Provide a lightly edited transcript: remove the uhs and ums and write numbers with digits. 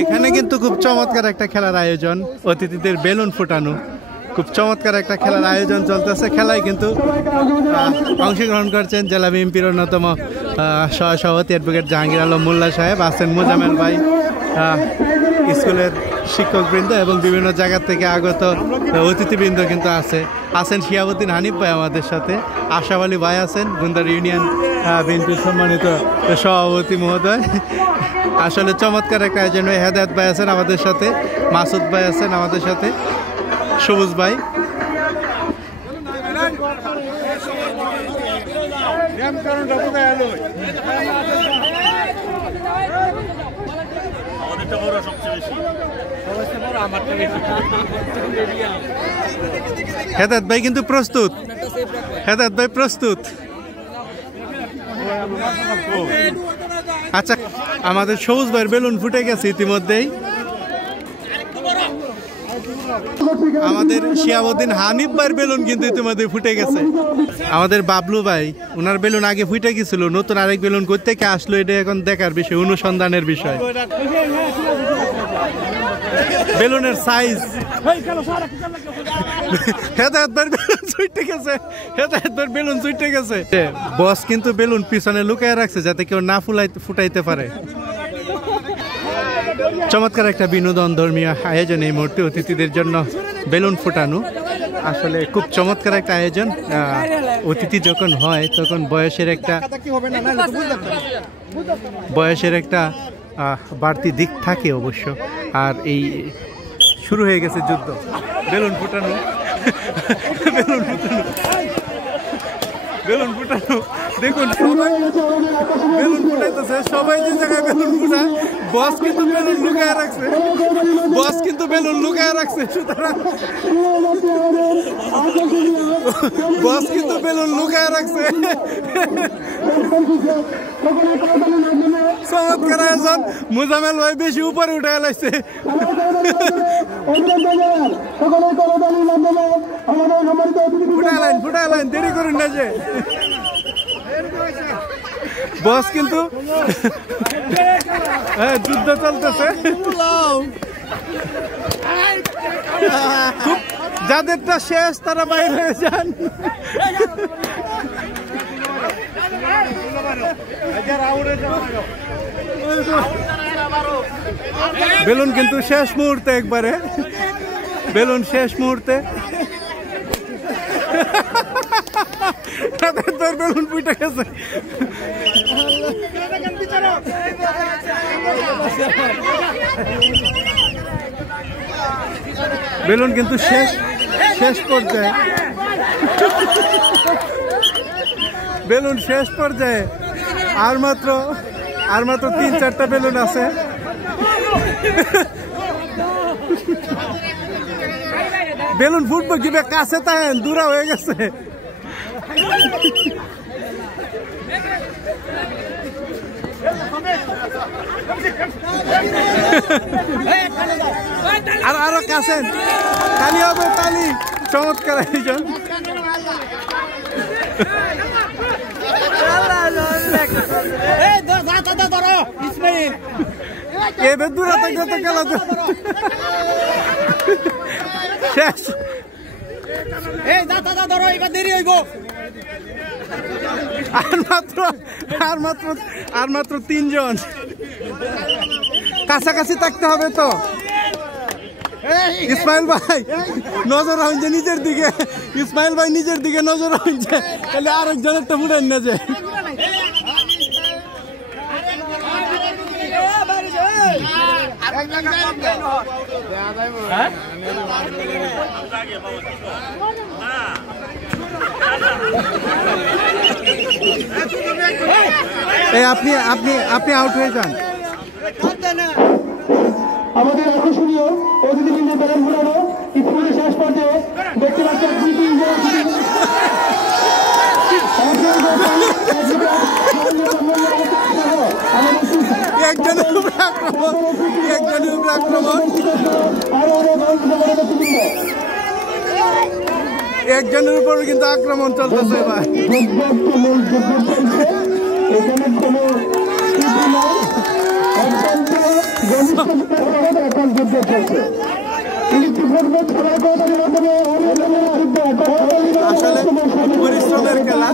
এখানে কিন্তু খুব চমৎকার একটা খেলার আয়োজন, অতিথিদের বেলুন ফুটানো, খুব চমৎকার একটা খেলার আয়োজন চলতেছে। খেলায় কিন্তু অংশগ্রহণ করছেন জেলা বিএনপির অন্যতম সহসভাপতি অ্যাডভোকেট জাহাঙ্গীর আলম মোল্লা সাহেব, আছেন মোজামেল ভাই, স্কুলের শিক্ষকবৃন্দ এবং বিভিন্ন জায়গা থেকে আগত অতিথিবৃন্দ কিন্তু আছেন শিয়াবুদ্দিন হানিফ ভাই আমাদের সাথে, আশাফ আলী ভাই আছেন, গুন্দার ইউনিয়ন বিএনপির সম্মানিত সভাপতি মহোদয়। আসলে চমৎকার একটা আয়োজন। হেদায়েত ভাই আছেন আমাদের সাথে, মাসুদ ভাই আছেন আমাদের সাথে, সবুজ ভাই। হেদায়েত ভাই কিন্তু প্রস্তুত, হেদায়েত ভাই প্রস্তুত। আচ্ছা, আমাদের সবুজ ভাইয়ের বেলুন ফুটে গেছে ইতিমধ্যেই। আমাদের শিয়াবুদ্দিন হানিফ ভাইয়ের বেলুন কিন্তু ইতিমধ্যে ফুটে গেছে। আমাদের বাবলু ভাই, ওনার বেলুন আগে ফুটে গেছিল, নতুন আরেক বেলুন কোত্থেকে আসলো এটা এখন দেখার বিষয়, অনুসন্ধানের বিষয়। বেলুনের সাইজ হেদায়েত ভাইয়ের বেলুন ছুটে গেছে, হেদায়েত ভাইয়ের বেলুন ছুটে গেছে। বস কিন্তু বেলুন পিছনে লুকায় রাখছে যাতে কেউ না ফুটাইতে পারে। চমৎকার একটা বিনোদন ধর্মীয় আয়োজন এই মুহূর্তে, অতিথিদের জন্য বেলুন ফুটানো। আসলে খুব চমৎকার একটা আয়োজন। অতিথি যখন হয় তখন বয়সের একটা বাড়তি দিক থাকে অবশ্য। আর এই শুরু হয়ে গেছে যুদ্ধ, বেলুন ফুটানো, বেলুন ফুটানো, বেলুন ফুটানো। দেখুন বেলুন ফুটাইতেছে, সবাই যে জায়গায় বেলুন ফুটায়। বস কিন্তু বেলুন লুকায় রাখছে, বস কিন্তু বেলুন লুকায় রাখছে, সুতরাং বস কিন্তু বেলুন লুকায় রাখছে। চমৎকার আয়োজন। মোজামেল ভাই বেশি উপরে উঠে লাগছে। ফুটাইলেন, দেরি করুন না যে। বস কিন্তু যুদ্ধ চলতেছে, যাদেরটা শেষ তারা বাইরে হয়ে যান। বেলুন কিন্তু শেষ মুহূর্তে, একবারে বেলুন শেষ মুহূর্তে। বেলুন ফুটে গেছে। বেলুন কিন্তু শেষ পর্যায়ে, বেলুন শেষ পর্যায়ে। আর মাত্র 3-4টা বেলুন আছে। বেলুন ফুটবো কিভাবে, কাছে তাহেন, দূরা হয়ে গেছে। আরো কাছে তালি হবে, তালি। চমৎকার আয়োজন। এবার দূরে থাকলে তো খেলা শেষ। দেরি হইব। আর মাত্র 3 জন। কাছাকাছি থাকতে হবে তো। ইসমাইল ভাই নজর রাখছে নিজের দিকে, ইসমাইল ভাই নিজের দিকে নজর রাখছে, তাহলে আরেকজনের তো ফুটেন না যে। আপনি আউট হয়ে যান। আমাদের আকর্ষণীয় অতিথিবৃন্দের বেলুন ফুটানো ইতিমধ্যে শেষ পর্যায়ে দেখতে পাচ্ছেন। একজনের উপরে আক্রমণ, একজনের উপর কিন্তু আক্রমণ চলতেছে এবার। যুদ্ধ চলছে। আসলে পরিশ্রমের খেলা।